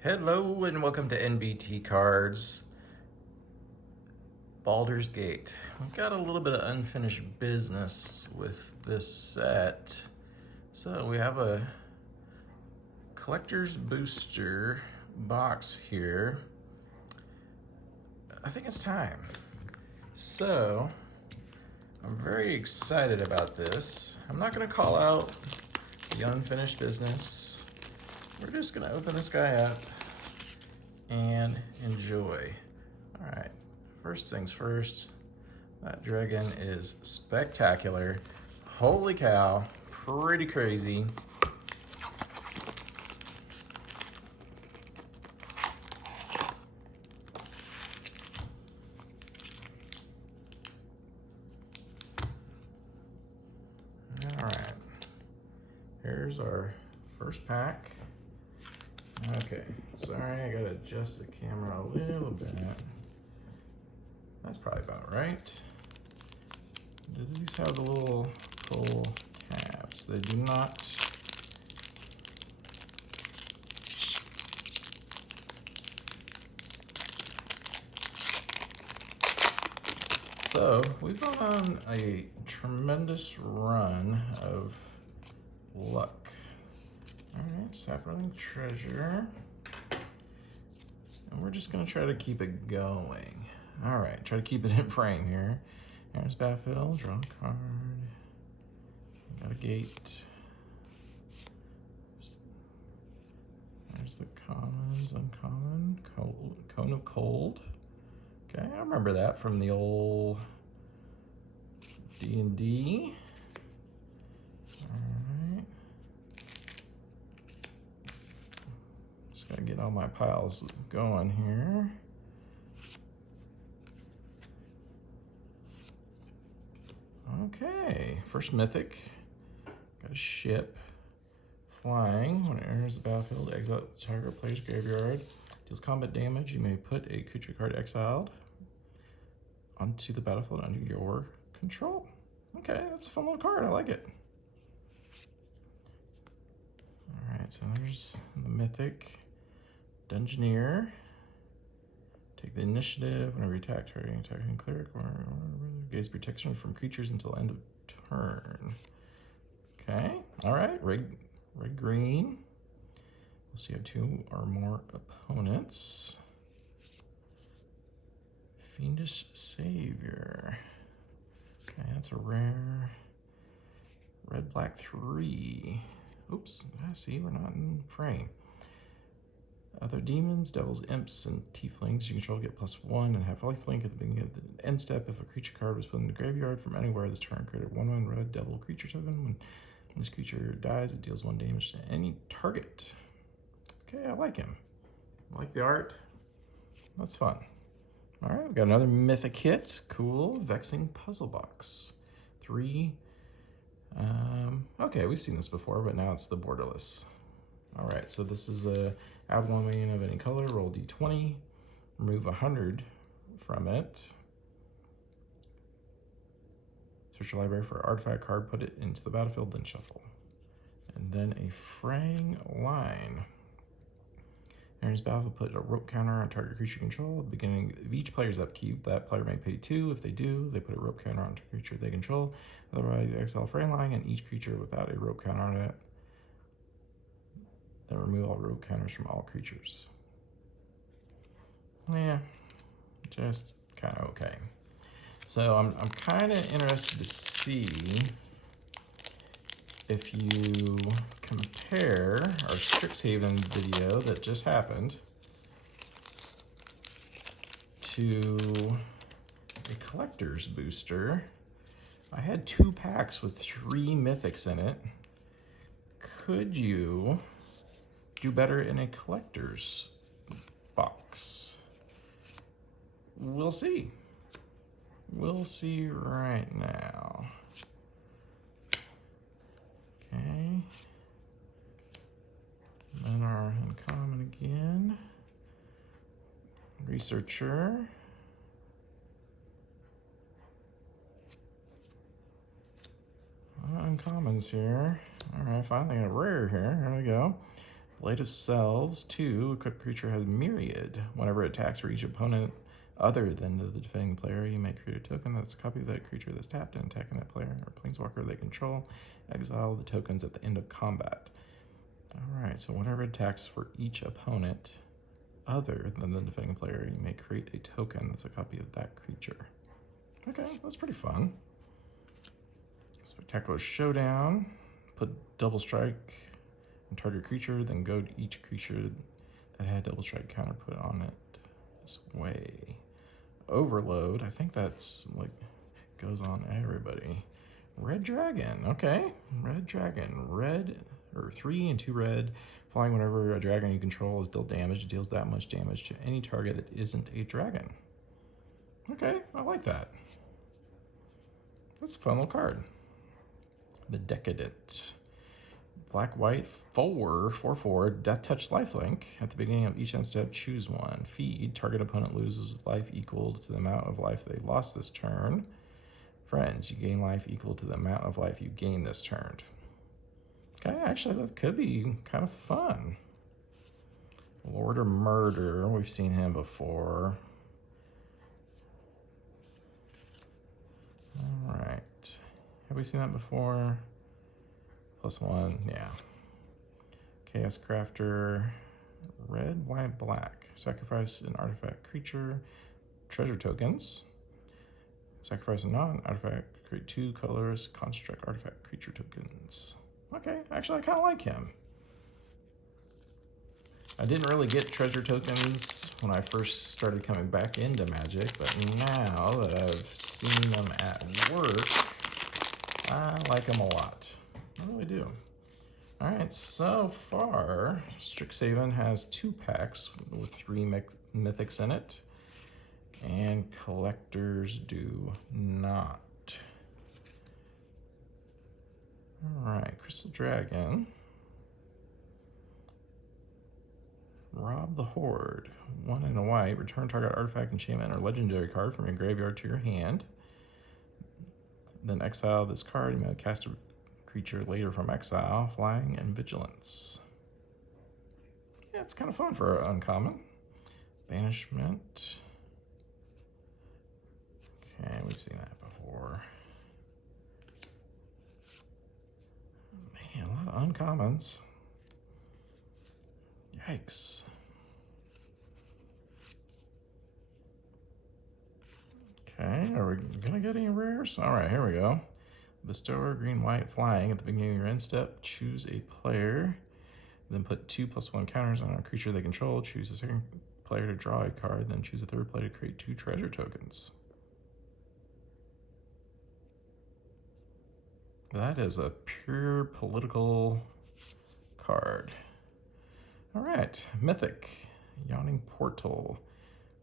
Hello and welcome to NBT Cards Baldur's Gate. We've got a little bit of unfinished business with this set. So we have a collector's booster box here. I think it's time. So I'm very excited about this. I'm not going to call out the unfinished business. We're just going to open this guy up and enjoy. All right, first things first, that dragon is spectacular. Holy cow, pretty crazy. All right, here's our first pack. Okay, sorry, I gotta adjust the camera a little bit. That's probably about right. Do these have the little pull caps? They do not. So we've gone on a tremendous run of luck. All right, Sapling Treasure. And we're just gonna try to keep it going. All right, try to keep it in frame here. There's Battlefield, draw a card. Got a gate. There's the commons, uncommon, cold, Cone of Cold. Okay, I remember that from the old D&D. Alright. Just gotta get all my piles going here. Okay, first Mythic. Got a ship. Flying. When it enters the battlefield, exile the target player's graveyard. Deals combat damage. You may put a creature card exiled onto the battlefield under your control. Okay, that's a fun little card. I like it. Alright, so there's the Mythic. Dungeoneer. Take the initiative whenever you attack targeting attacking cleric or gains protection from creatures until end of turn. Okay, alright, red green. We'll see, you have two or more opponents. Fiendish Savior. Okay, that's a rare. Red, black, 3. Oops, I see, we're not in frame. Other demons, devils, imps, and tieflings you control get +1 and have lifelink at the beginning of the end step. If a creature card was put in the graveyard from anywhere this turn, create a 1/1 red devil creature token. When this creature dies, it deals 1 damage to any target. Okay, I like him. I like the art. That's fun. All right, we've got another Mythic hit. Cool, Vexing Puzzle Box. 3. Okay, we've seen this before, but now it's the borderless. All right, so this is a add 1 minion of any color, roll d20, remove 100 from it. Search your library for an artifact card, put it into the battlefield, then shuffle. And then a fraying line. Enters battlefield, put a rope counter on target creature control. At the beginning of each player's upkeep, that player may pay 2. If they do, they put a rope counter on a creature they control. Otherwise, exile a fraying line and each creature without a rope counter on it. Then remove all rope counters from all creatures. Yeah, just kind of okay. So I'm kind of interested to see if you compare our Strixhaven video that just happened to a collector's booster. I had 2 packs with 3 mythics in it. Could you do better in a collector's box? We'll see. We'll see right now. Okay. Then our uncommon again. Researcher. Uncommons here. All right, finally a rare here. There we go. Blade of Selves, 2. Equipped creature has Myriad. Whenever it attacks for each opponent other than the defending player, you may create a token that's a copy of that creature that's tapped and attacking that player or planeswalker they control. Exile the tokens at the end of combat. Alright, so whenever it attacks for each opponent other than the defending player, you may create a token that's a copy of that creature. Okay, that's pretty fun. Spectacular Showdown. Put double strike on target creature, then go to each creature that had double strike counter put on it this way. Overload, I think that's like goes on everybody. Red Dragon, okay. Red Dragon, red, or 3 and 2 red. Flying whenever a dragon you control is dealt damage, it deals that much damage to any target that isn't a dragon. Okay, I like that. That's a fun little card. The Decadent. Black, white, 4/4, Death Touch lifelink. At the beginning of each end step, choose one. Feed. Target opponent loses life equal to the amount of life they lost this turn. Friends, you gain life equal to the amount of life you gain this turn. Okay, actually, that could be kind of fun. Lord of Murder. We've seen him before. All right. Have we seen that before? +1, yeah. Chaos Crafter, red, white, black. Sacrifice an artifact creature, treasure tokens. Sacrifice a non-artifact, create 2 colors, construct artifact creature tokens. Okay, actually I kind of like him. I didn't really get treasure tokens when I first started coming back into Magic, but now that I've seen them at work, I like them a lot. I really do. All right, so far, Strixhaven has 2 packs with 3 mythics in it, and collectors do not. All right, Crystal Dragon. Rob the Horde. 1 and a white. Return target artifact, enchantment, or legendary card from your graveyard to your hand. Then exile this card. You may cast a creature later from exile. Flying and vigilance. Yeah, it's kind of fun for uncommon. Banishment. Okay, we've seen that before. Man, a lot of uncommons. Yikes. Okay, are we gonna get any rares? All right, here we go. Bestower, green, white, flying. At the beginning of your end step, choose a player. Then put 2/+1 counters on a creature they control. Choose a second player to draw a card. Then choose a third player to create 2 treasure tokens. That is a pure political card. All right, Mythic, Yawning Portal.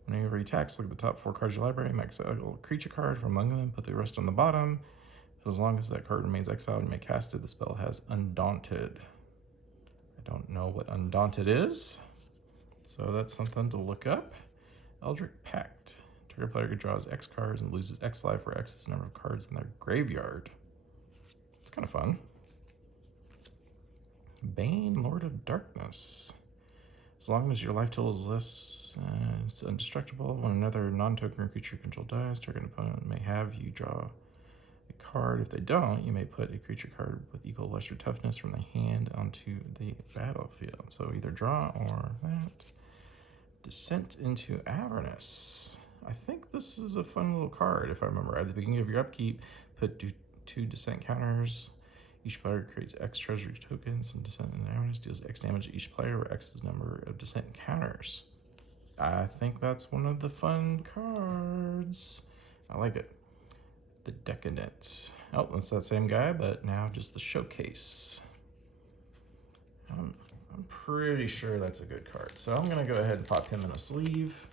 Whenever he attacks, look at the top 4 cards of your library, make a creature card from among them, put the rest on the bottom. So as long as that card remains exiled, you may cast it. The spell has Undaunted. I don't know what Undaunted is, so that's something to look up. Eldritch Pact. Target player draws X cards and loses X life, where X is the number of cards in their graveyard. It's kind of fun. Bane, Lord of Darkness. As long as your life total is less, it's indestructible. When another non-token creature control dies, target opponent may have you draw a card. If they don't, you may put a creature card with equal lesser toughness from the hand onto the battlefield. So either draw or that. Descent into Avernus. I think this is a fun little card, if I remember. At the beginning of your upkeep, put 2 descent counters. Each player creates X treasure tokens, and Descent into Avernus deals X damage to each player, where X is the number of descent counters. I think that's one of the fun cards. I like it. The Decadent. Oh, that's that same guy, but now just the showcase. I'm pretty sure that's a good card. So I'm gonna go ahead and pop him in a sleeve.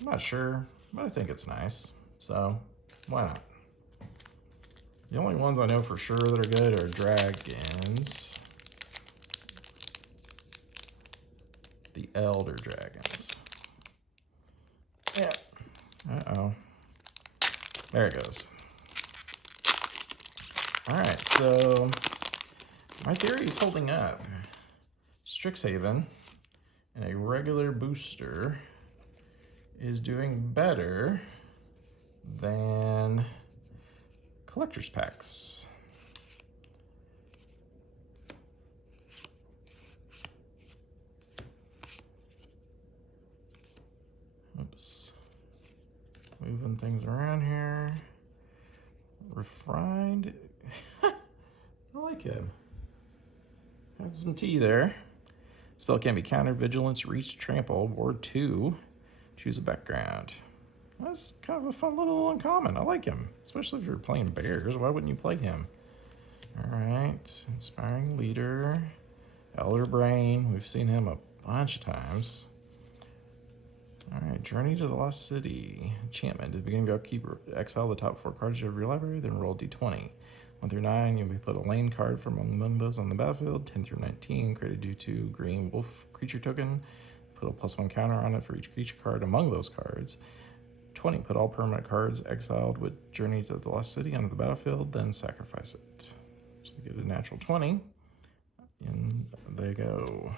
I'm not sure, but I think it's nice. So why not? The only ones I know for sure that are good are dragons. The Elder Dragons. Yeah. Uh-oh. There it goes. All right, so my theory is holding up. Strixhaven and a regular booster is doing better than collector's packs. Oops. Moving things around here. Refined. I like him. Had some tea there. Spell can be countered, vigilance, reach, trample, ward 2. Choose a background. That's kind of a fun little uncommon. I like him, especially if you're playing bears. Why wouldn't you play him? All right, inspiring leader, elder brain. We've seen him a bunch of times. All right, journey to the lost city. Enchantment. At the beginning of upkeep, exile the top 4 cards of your library, then roll d20. 1 through 9, you may put a lane card from among those on the battlefield. 10 through 19, create a do-2 green wolf creature token. Put a +1 counter on it for each creature card among those cards. 20, put all permanent cards exiled with Journey to the Lost City onto the battlefield, then sacrifice it. So we get a natural 20, and they go.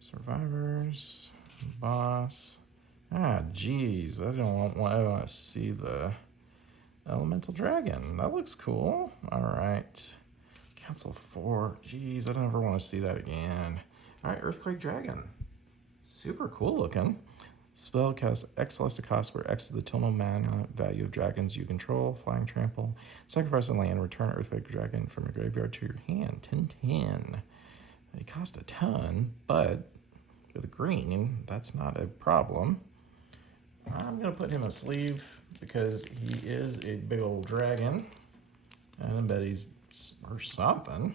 Survivors, boss. Ah, geez, I want to see the Elemental Dragon. That looks cool. All right. Council 4. Geez, I don't ever want to see that again. All right, Earthquake Dragon. Super cool looking. Spell cast X less the cost, where X is the total mana value of dragons you control. Flying trample. Sacrifice a land. Return Earthquake Dragon from your graveyard to your hand. 10/10. They cost a ton, but with green, that's not a problem. I'm going to put him in a sleeve because he is a big old dragon. And I bet he's or something.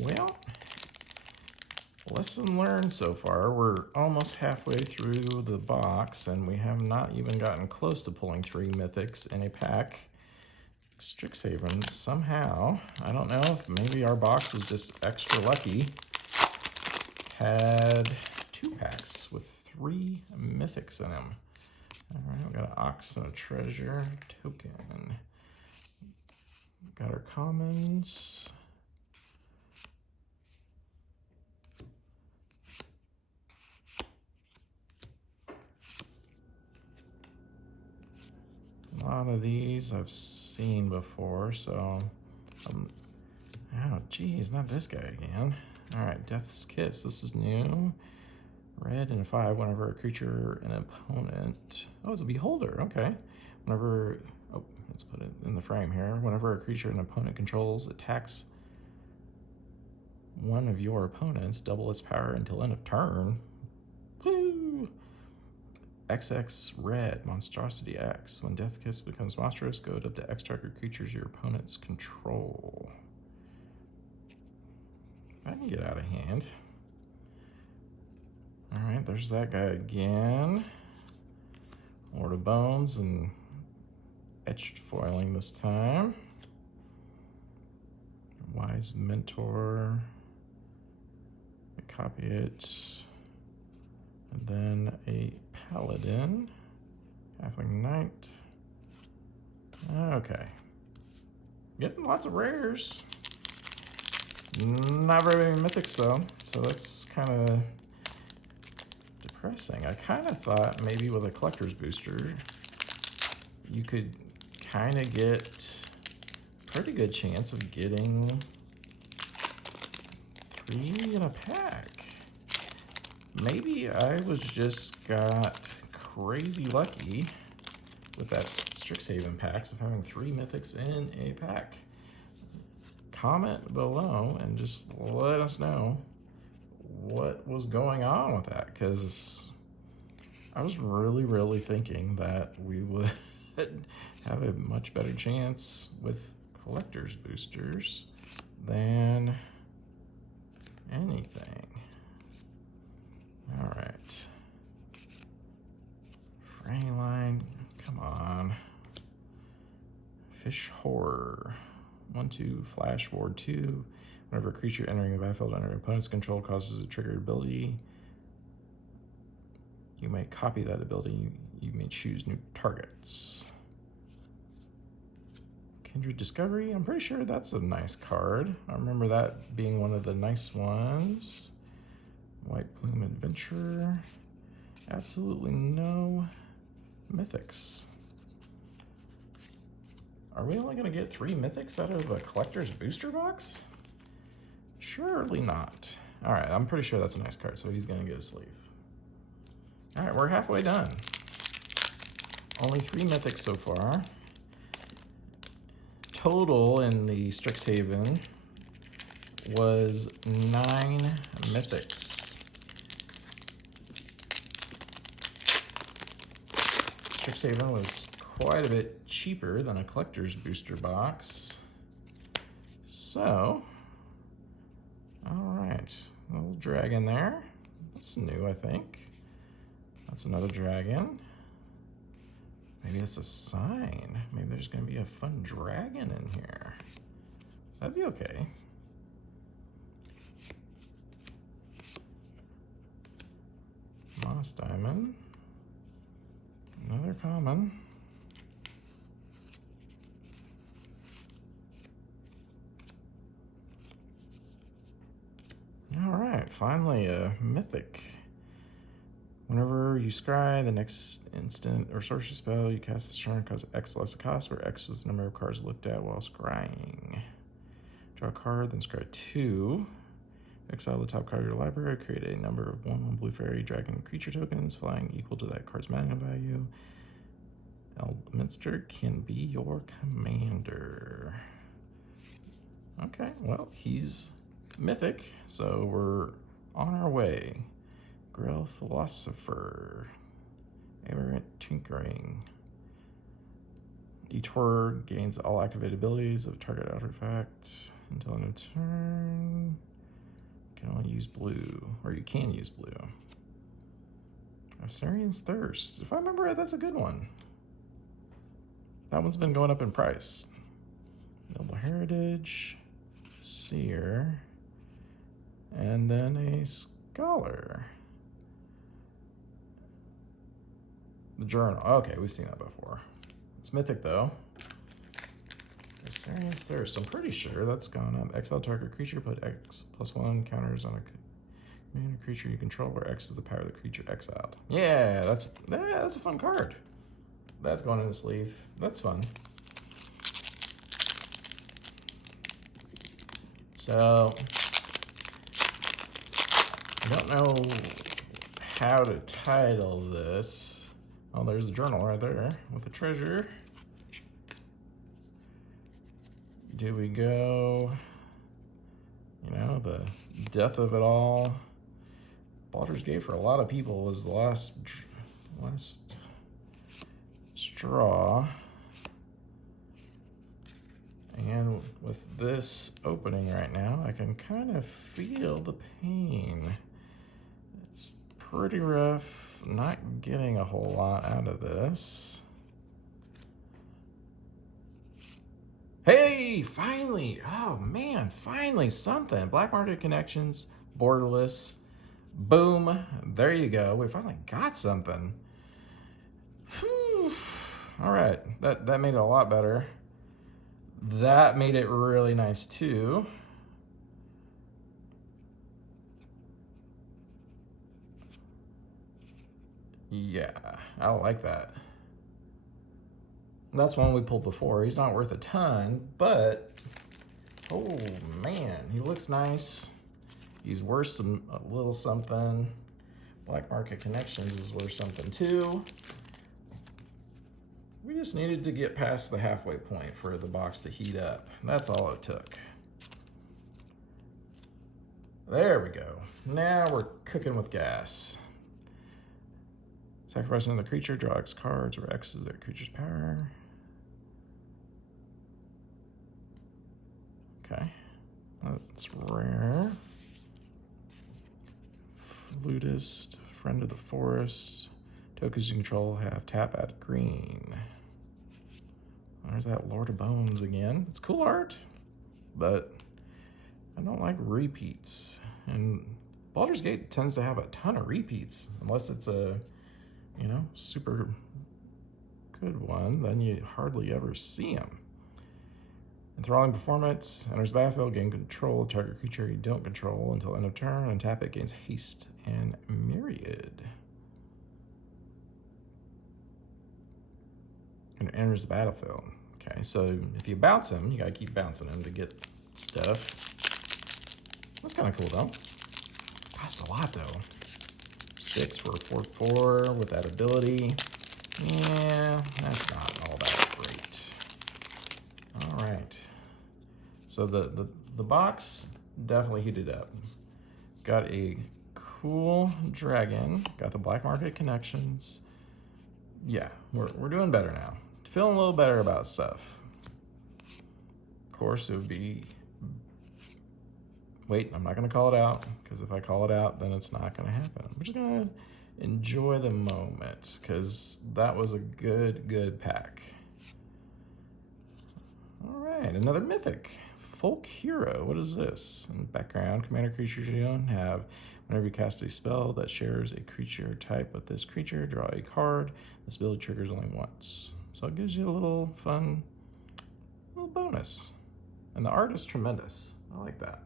Well, lesson learned so far. We're almost halfway through the box, and we have not even gotten close to pulling 3 mythics in a pack. Strixhaven, somehow, I don't know if maybe our box was just extra lucky, had 2 packs with 3 mythics in them. All right, we got an Ox and a Treasure token. Got our commons. A lot of these I've seen before, so oh geez, not this guy again. All right, Death's Kiss. This is new. Red and a 5. Whenever a creature, an opponent. Oh, it's a Beholder. Okay. Whenever. Oh, let's put it in the frame here. Whenever a creature an opponent controls attacks one of your opponents, double its power until end of turn. Woo! XX Red, Monstrosity X. When Death Kiss becomes monstrous, go up to X target creatures your opponents control. I can get out of hand. All right, there's that guy again. Lord of Bones and etched foiling this time. Wise Mentor. Copy it. And then a Paladin. Halfling Knight. Okay. Getting lots of rares. Not very many mythics though, so that's kind of depressing. I kind of thought maybe with a collector's booster, you could kind of get a pretty good chance of getting 3 in a pack. Maybe I was just got crazy lucky with that Strixhaven packs of having 3 mythics in a pack. Comment below and just let us know what was going on with that, because I was really thinking that we would have a much better chance with collector's boosters than anything. All right, frame line, come on. Fish Horror. 1/2 Flash Ward 2. Whenever a creature entering the battlefield under opponent's control causes a triggered ability, you may copy that ability. You may choose new targets. Kindred Discovery. I'm pretty sure that's a nice card. I remember that being one of the nice ones. White Plume Adventure. Absolutely no Mythics. Are we only going to get 3 Mythics out of a collector's booster box? Surely not. All right, I'm pretty sure that's a nice card, so he's going to get a sleeve. All right, we're halfway done. Only 3 Mythics so far. Total in the Strixhaven was 9 Mythics. Strixhaven was quite a bit cheaper than a collector's booster box. So, all right, a little dragon there. That's new, I think. That's another dragon. Maybe it's a sign. Maybe there's gonna be a fun dragon in here. That'd be okay. Moss Diamond. Another common. All right, finally a Mythic. Whenever you scry, the next instant or sorcery spell you cast this turn causes X less a cost, where X was the number of cards looked at while scrying. Draw a card, then scry 2. Exile the top card of your library. Create a number of 1/1 blue fairy dragon creature tokens, flying equal to that card's mana value. Elminster can be your commander. Okay, well, he's Mythic, so we're on our way. Grell Philosopher. Aberrant Tinkering. Detour gains all activated abilities of target artifact until end of turn. You can only use blue, or you can use blue. Assyrian's Thirst. If I remember right, that's a good one. That one's been going up in price. Noble Heritage. Seer. And then a Scholar. The Journal. Okay, we've seen that before. It's Mythic, though. Assyrian's Thirst. I'm pretty sure that's gone up. Exile target creature, put X+1 counters on a commander creature you control, where X is the power of the creature exiled. Yeah, that's a fun card. That's going in the sleeve. That's fun. So, I don't know how to title this. Oh, there's the journal right there with the treasure. Do we go, you know, the death of it all? Baldur's Gate for a lot of people was the last straw. And with this opening right now, I can kind of feel the pain. It's pretty rough. Not getting a whole lot out of this. Hey, finally! Oh man, finally something. Black Market Connections, Borderless. Boom. There you go. We finally got something. Whew. All right, that made it a lot better. That made it really nice too. Yeah, I like that. That's one we pulled before. He's not worth a ton, but oh man, he looks nice. He's worth a little something. Black Market Connections is worth something too. We just needed to get past the halfway point for the box to heat up. That's all it took. There we go. Now we're cooking with gas. Sacrifice another creature, draw X cards, where X is that creature's power. Okay, that's rare. Flutist, Friend of the Forest. Tokens you control have tap at green. There's that Lord of Bones again. It's cool art, but I don't like repeats. And Baldur's Gate tends to have a ton of repeats, unless it's a, you know, super good one, then you hardly ever see them. Enthralling performance. Enters the battlefield, gain control of target creature you don't control until end of turn, and tap it, gains haste and myriad. And enters the battlefield. Okay, so if you bounce him, you gotta keep bouncing him to get stuff. That's kind of cool though. Cost a lot though. 6 for a 4/4 with that ability. Yeah, that's not all that great. All right. So the box definitely heated up. Got a cool dragon. Got the black market connections. Yeah, we're doing better now. Feeling a little better about stuff. Of course, it would be... Wait, I'm not going to call it out, because if I call it out, then it's not going to happen. I'm just going to enjoy the moment, because that was a good pack. All right, another Mythic. Folk Hero. What is this? In the background, commander creatures you don't have. Whenever you cast a spell that shares a creature type with this creature, draw a card. This ability triggers only once. So it gives you a little fun little bonus. And the art is tremendous. I like that.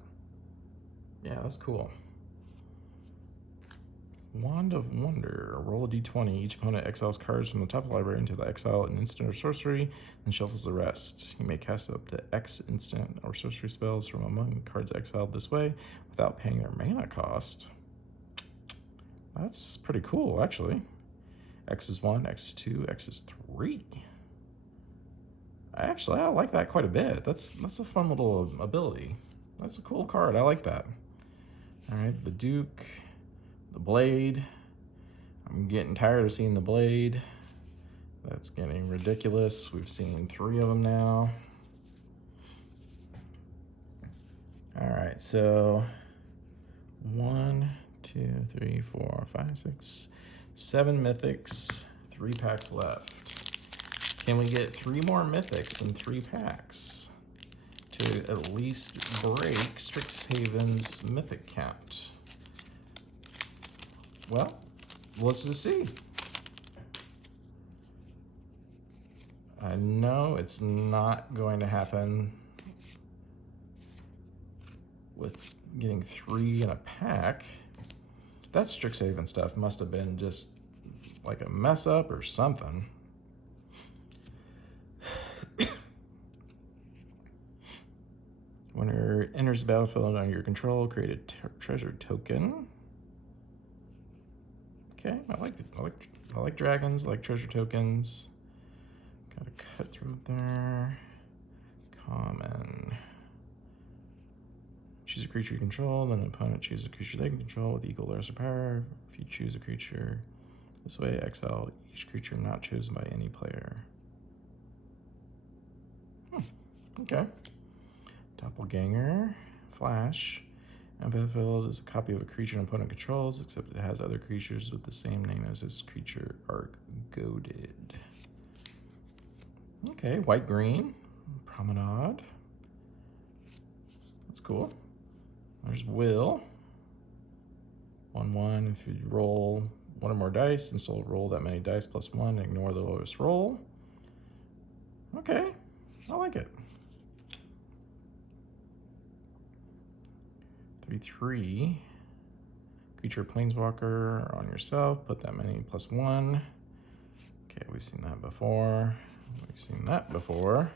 Yeah, that's cool. Wand of Wonder. Roll a d20. Each opponent exiles cards from the top of the library into the exile an instant or sorcery, and shuffles the rest. You may cast up to X instant or sorcery spells from among cards exiled this way without paying their mana cost. That's pretty cool, actually. X is 1, X is 2, X is 3. Actually, I like that quite a bit. That's a fun little ability. That's a cool card. I like that. All right, the Duke, the Blade. I'm getting tired of seeing the Blade. That's getting ridiculous. We've seen 3 of them now. All right, so 1, 2, 3, 4, 5, 6, 7 Mythics, 3 packs left. Can we get 3 more Mythics in 3 packs to at least break Strixhaven's Mythic count? Well, let's just see. I know it's not going to happen with getting 3 in a pack. That Strixhaven stuff must have been just like a mess up or something. When it enters the battlefield under your control, create a treasure token. Okay, I like dragons. I like treasure tokens. Got to cut through there. Common. Choose a creature you control, then an opponent chooses a creature they can control with equal or lesser power. If you choose a creature this way, exile each creature not chosen by any player. Okay. Doppelganger, Flash. And battlefield is a copy of a creature an opponent controls, except it has other creatures with the same name as this creature are goaded. Okay, white-green, Promenade. That's cool. There's Will. 1/1, if you roll 1 or more dice, and still roll that many dice plus 1, ignore the lowest roll. Okay, I like it. 3/3. Creature planeswalker on yourself, put that many plus 1. Okay, we've seen that before. We've seen that before. And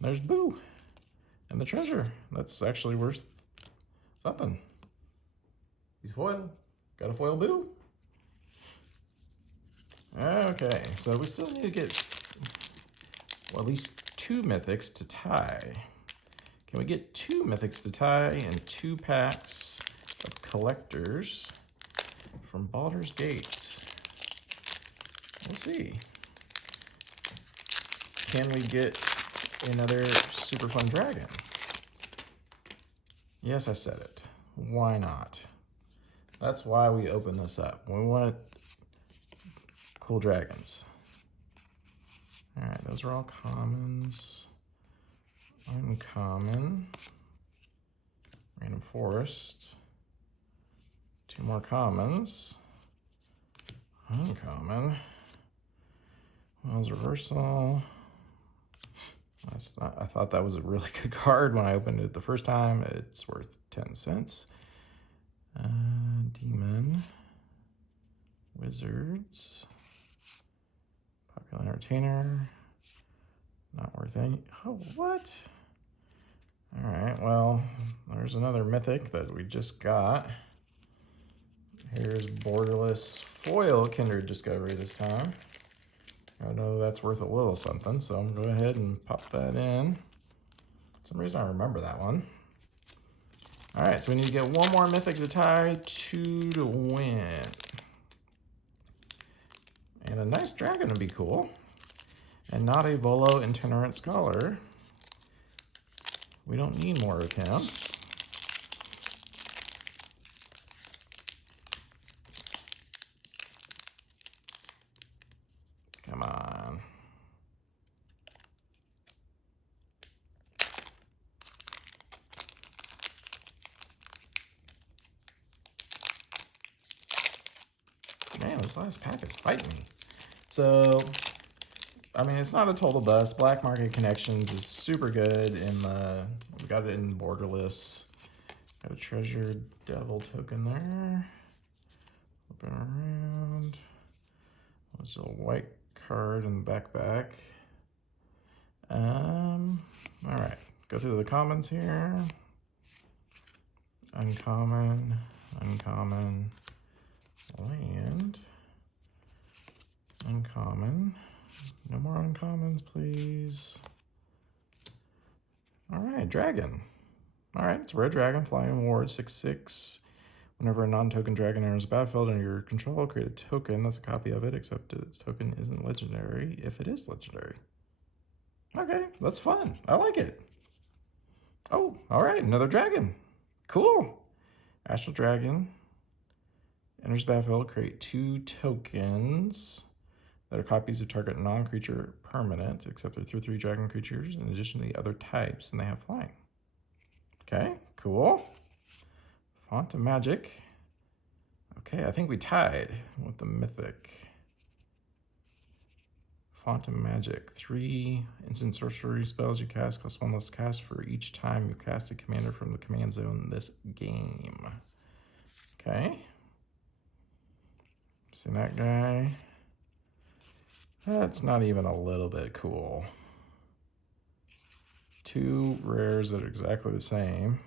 there's Boo. And the treasure. That's actually worth something. He's foiled. Got a foil Boo. Okay, so we still need to get well, at least 2 Mythics to tie. Can we get 2 Mythics to tie and 2 packs of collectors from Baldur's Gate? We'll see. Can we get another super fun dragon? Yes, I said it. Why not? That's why we open this up. We want cool dragons. All right, those are all commons. Uncommon. Random Forest. 2 more commons. Uncommon. Wells Reversal. That's not, I thought that was a really good card when I opened it the first time. It's worth 10 cents. Demon. Wizards. Popular Entertainer. Not worth any. Oh, what? Alright, well, there's another Mythic that we just got. Here's Borderless Foil Kindred Discovery this time. I know that's worth a little something, so I'm going to go ahead and pop that in. For some reason I remember that one. Alright, so we need to get one more Mythic to tie, 2 to win. And a nice dragon would be cool. And not a Volo Itinerant Scholar. We don't need more of him. Come on. Man, this last pack is fighting me. So, I mean, it's not a total bust. Black Market Connections is super good in the, we got it in Borderless. Got a Treasure Devil token there. Flipping around. There's a white card in the back. All right, go through the commons here. Uncommon, uncommon, land, uncommon. No more uncommons, please. All right, dragon. All right, it's a red dragon, flying ward, 6/6. Whenever a non-token dragon enters the battlefield under your control, create a token that's a copy of it, except its token isn't legendary if it is legendary. Okay, that's fun. I like it. Oh, all right, another dragon. Cool. Astral Dragon. Enters the battlefield, create 2 tokens that are copies of target non-creature permanent, except they're 3/3 dragon creatures, in addition to the other types, and they have flying. Okay, cool. Font of Magic. Okay, I think we tied with the Mythic. Font of Magic. 3 instant sorcery spells you cast, cost 1 less cast for each time you cast a commander from the command zone this game. Okay. See that guy? That's not even a little bit cool. 2 rares that are exactly the same.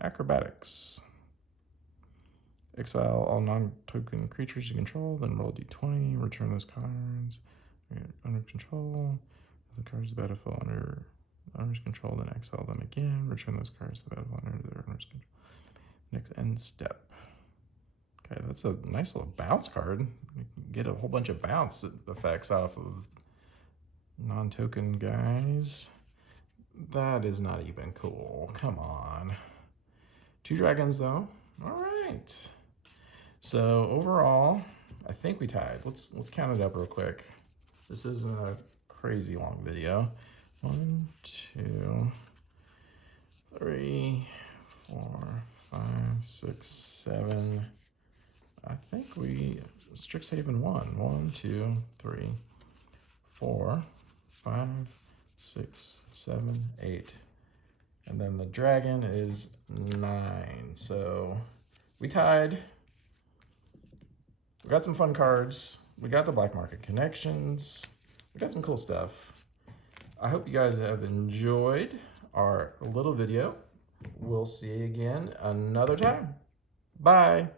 Acrobatics. Exile all non-token creatures you control, then roll d20, return those cards under control. If the cards of the battlefield under the owner's control, then exile them again, return those cards to the battlefield under their owner's control. Next end step. Okay, that's a nice little bounce card. You can get a whole bunch of bounce effects off of non-token guys. That is not even cool. Come on. 2 dragons though. All right. So overall, I think we tied. Let's count it up real quick. This isn't a crazy long video. 1, 2, 3, 4, 5, 6, 7. I think we Strixhaven won. 1, 2, 3, 4, 5, 6, 7, 8. And then the dragon is 9. So we tied. We got some fun cards. We got the Black Market Connections. We got some cool stuff. I hope you guys have enjoyed our little video. We'll see you again another time. Bye.